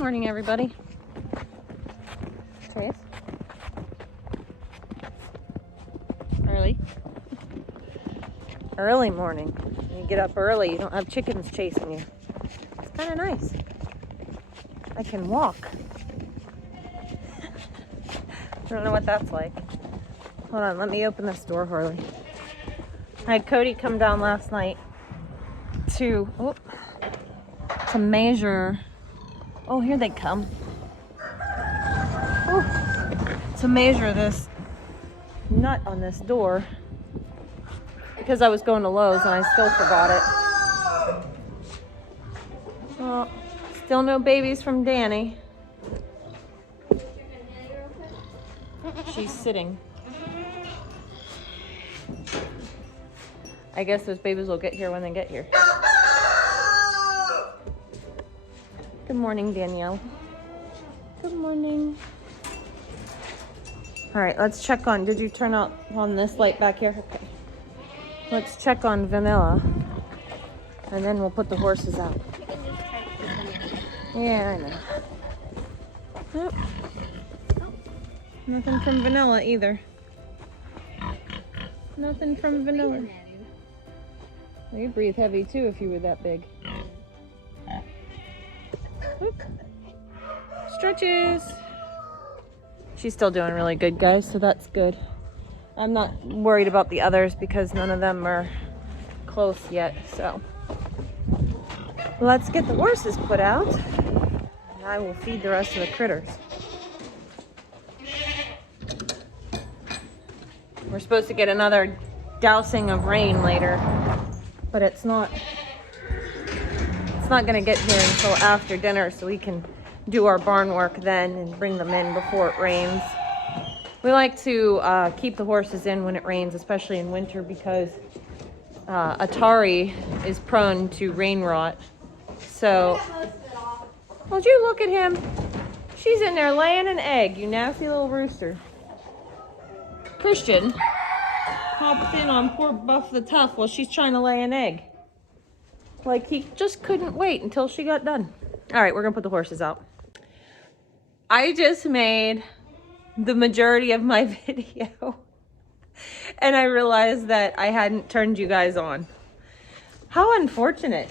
morning, everybody. Chase. Early morning. You get up early, you don't have chickens chasing you. It's kind of nice. I can walk. I don't know what that's like. Hold on, let me open this door, Harley. I had Cody come down last night to measure. Oh, here they come. To measure this nut on this door because I was going to Lowe's and I still forgot it. Well, still no babies from Danny. She's sitting. I guess those babies will get here when they get here. Good morning, Danielle. Good morning. All right, let's check on, did you turn on this light back here? Okay. Let's check on Vanilla, and then we'll put the horses out. Yeah, I know. Nope. Nothing from Vanilla either. Nothing from Vanilla. Well, you breathe heavy too if you were that big. Oop. Stretches. She's still doing really good, guys, so that's good. I'm not worried about the others because none of them are close yet, so. Let's get the horses put out, and I will feed the rest of the critters. We're supposed to get another dousing of rain later, but it's not gonna get here until after dinner, so we can do our barn work then and bring them in before it rains. We like to keep the horses in when it rains, especially in winter, because Atari is prone to rain rot. So, would you look at him? She's in there laying an egg, you nasty little rooster. Christian hopped in on poor Buff the Tough while she's trying to lay an egg. Like he just couldn't wait until she got done. All right, we're gonna put the horses out. I just made the majority of my video and I realized that I hadn't turned you guys on. How unfortunate.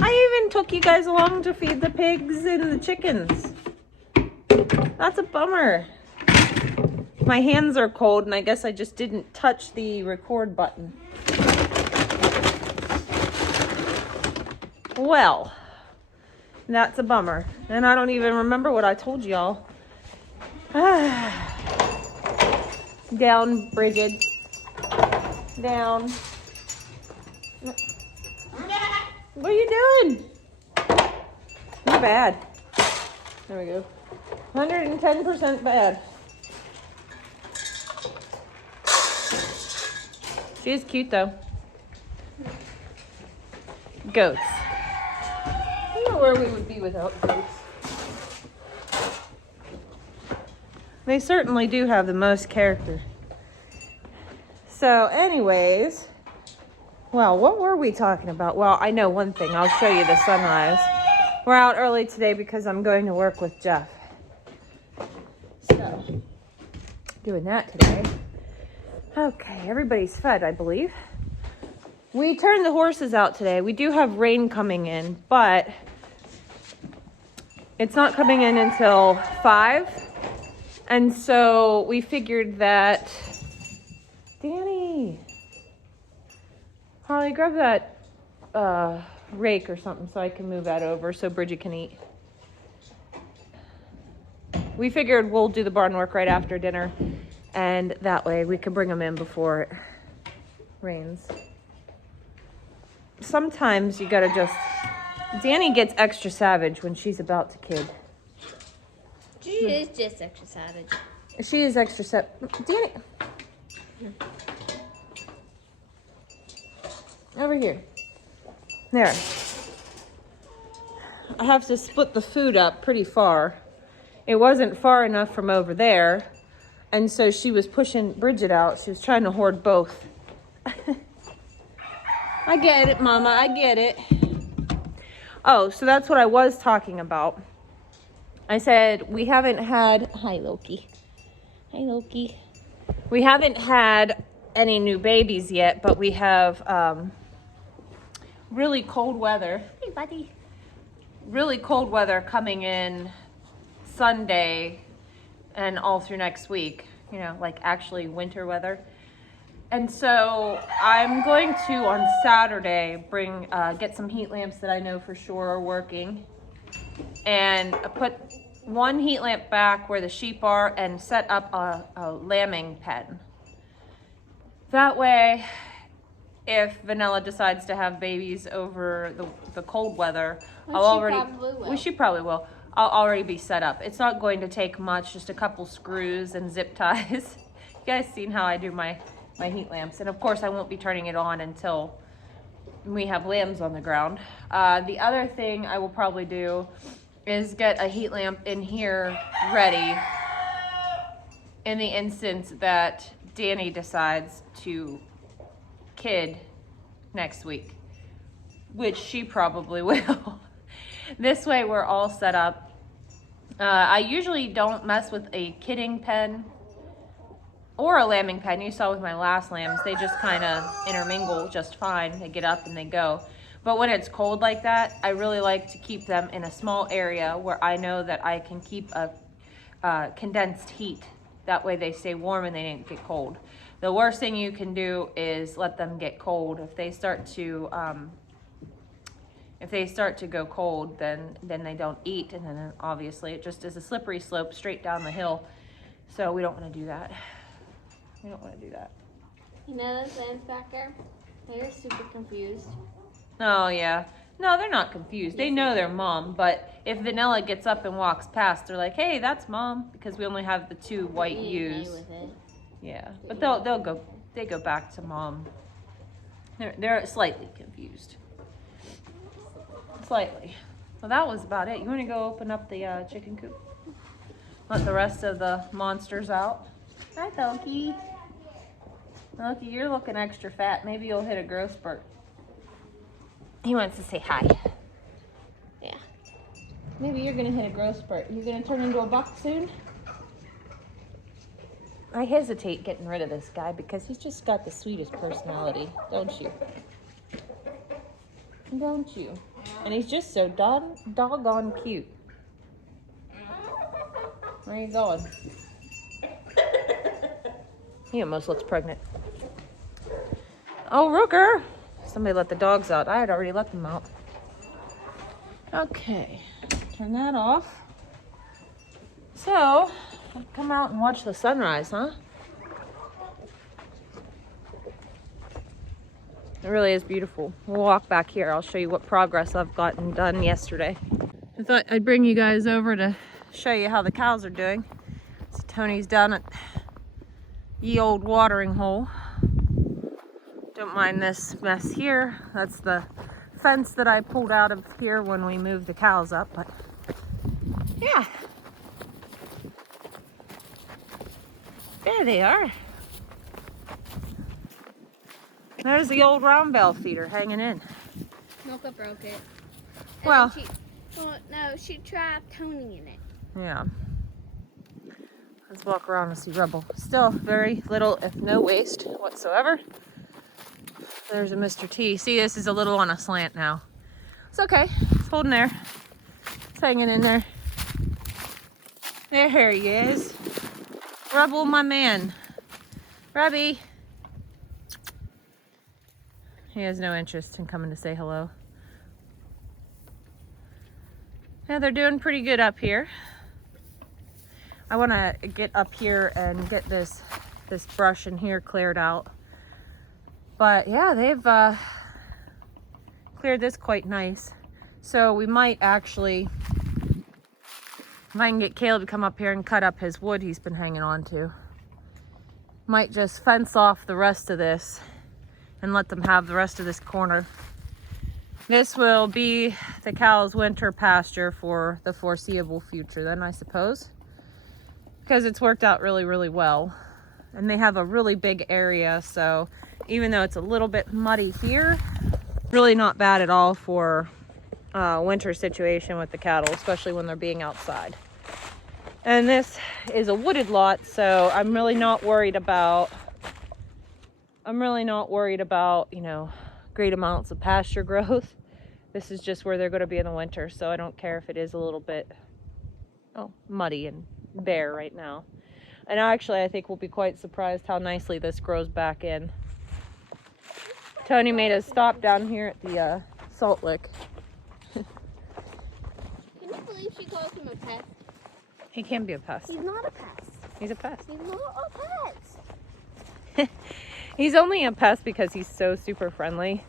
I even took you guys along to feed the pigs and the chickens. That's a bummer. My hands are cold and I guess I just didn't touch the record button. Well, that's a bummer. And I don't even remember what I told y'all. Down, Bridget. Down. What are you doing? You're bad. There we go. 110% bad. She is cute though. Goats. I don't know where we would be without goats. They certainly do have the most character. So anyways, well, what were we talking about? Well, I know one thing. I'll show you the sunrise. We're out early today because I'm going to work with Jeff. So, doing that today. Okay, everybody's fed, I believe. We turned the horses out today. We do have rain coming in, but it's not coming in until 5. And so we figured that, Danny, Harley, grab that rake or something so I can move that over so Bridget can eat. We figured we'll do the barn work right after dinner, and that way we can bring them in before it rains. Sometimes you gotta just, Danny gets extra savage when she's about to kid. She is just extra savage. She is extra savage. Danny. Over here. There. I have to split the food up pretty far. It wasn't far enough from over there. And so she was pushing Bridget out. She was trying to hoard both. I get it, Mama. I get it. Oh, so that's what I was talking about. I said, we haven't had, hi Loki. Hi Loki. We haven't had any new babies yet, but we have really cold weather. Hey buddy. Really cold weather coming in Sunday and all through next week, you know, like actually winter weather. And so I'm going to, on Saturday, get some heat lamps that I know for sure are working, and put one heat lamp back where the sheep are and set up a lambing pen. That way, if Vanilla decides to have babies over the cold weather, she probably will. I'll already be set up. It's not going to take much, just a couple screws and zip ties. You guys seen how I do my heat lamps. And of course I won't be turning it on until we have lambs on the ground. The other thing I will probably do is get a heat lamp in here ready in the instance that Danny decides to kid next week, which she probably will. This way we're all set up. I usually don't mess with a kidding pen or a lambing pen. You saw with my last lambs, they just kind of intermingle just fine. They get up and they go. But when it's cold like that, I really like to keep them in a small area where I know that I can keep a condensed heat. That way they stay warm and they didn't get cold. The worst thing you can do is let them get cold. If they start to go cold, then they don't eat, and then obviously it just is a slippery slope straight down the hill. So we don't want to do that. We don't want to do that. You know those lambs back there? They're super confused. Oh yeah. No, they're not confused. They know their mom, but if Vanilla gets up and walks past, they're like, "Hey, that's mom," because we only have the two white ewes. Yeah, but they go back to mom. They're slightly confused. Slightly. Well, that was about it. You want to go open up the chicken coop? Let the rest of the monsters out. Hi, Loki. Loki, you're looking extra fat. Maybe you'll hit a growth spurt. He wants to say hi. Yeah. Maybe you're going to hit a growth spurt. You're going to turn into a buck soon? I hesitate getting rid of this guy because he's just got the sweetest personality, don't you? Don't you? And he's just so doggone cute. Where are you going? He almost looks pregnant. Oh, Rooker! Somebody let the dogs out. I had already let them out. Okay, turn that off. So, come out and watch the sunrise, huh? It really is beautiful. We'll walk back here. I'll show you what progress I've gotten done yesterday. I thought I'd bring you guys over to show you how the cows are doing. So Tony's down at ye old watering hole. Don't mind this mess here. That's the fence that I pulled out of here when we moved the cows up, but yeah. There they are. There's the old round bell feeder hanging in. Mocha broke it. Well, she trapped Tony in it. Yeah. Let's walk around and see rubble. Still very little, if no waste whatsoever. There's a Mr. T. See, this is a little on a slant now. It's okay. It's holding there. It's hanging in there. There he is. Rubble, my man. Rubby. He has no interest in coming to say hello. Yeah, they're doing pretty good up here. I want to get up here and get this brush in here cleared out. But yeah, they've cleared this quite nice. So we might actually, if I can get Caleb to come up here and cut up his wood he's been hanging on to, might just fence off the rest of this and let them have the rest of this corner. This will be the cows' winter pasture for the foreseeable future then, I suppose, because it's worked out really, really well. And they have a really big area, so even though it's a little bit muddy here, really not bad at all for winter situation with the cattle, especially when they're being outside. And this is a wooded lot, so I'm really not worried about, you know, great amounts of pasture growth. This is just where they're going to be in the winter, so I don't care if it is a little bit muddy and bare right now. And actually, I think we'll be quite surprised how nicely this grows back in. Tony made a stop down here at the salt lick. Can you believe she calls him a pest? He can be a pest. He's not a pest. He's a pest. He's not a pest. He's only a pest because he's so super friendly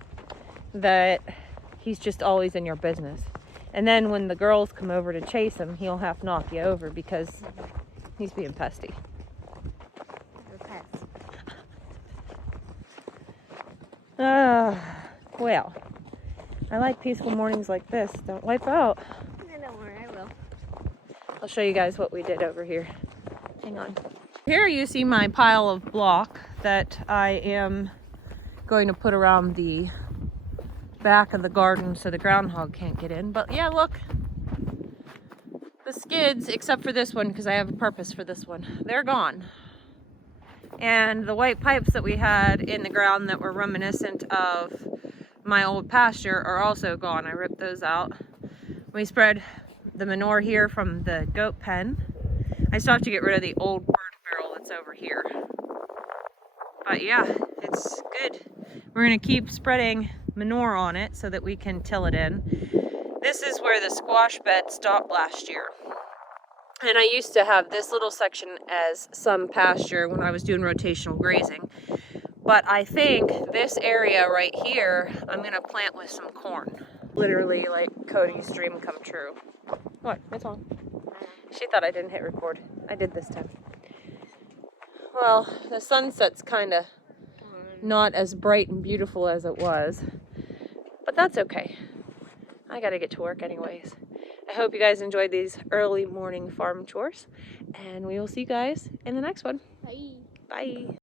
that he's just always in your business. And then when the girls come over to chase him, he'll half knock you over because he's being pesty. He's a pest. Well, I like peaceful mornings like this. Don't wipe out. No, don't worry, I will. I'll show you guys what we did over here. Hang on. Here you see my pile of block that I am going to put around the back of the garden so the groundhog can't get in. But yeah, look. The skids, except for this one, because I have a purpose for this one, they're gone. And the white pipes that we had in the ground that were reminiscent of my old pasture are also gone. I ripped those out. We spread the manure here from the goat pen. I still have to get rid of the old bird barrel that's over here. But yeah, it's good. We're gonna keep spreading manure on it so that we can till it in. This is where the squash bed stopped last year. And I used to have this little section as some pasture when I was doing rotational grazing. But I think this area right here, I'm gonna plant with some corn. Literally like Cody's dream come true. What? It's on. She thought I didn't hit record. I did this time. Well, the sunset's kind of not as bright and beautiful as it was. But that's okay. I gotta get to work anyways. I hope you guys enjoyed these early morning farm chores. And we will see you guys in the next one. Bye. Bye.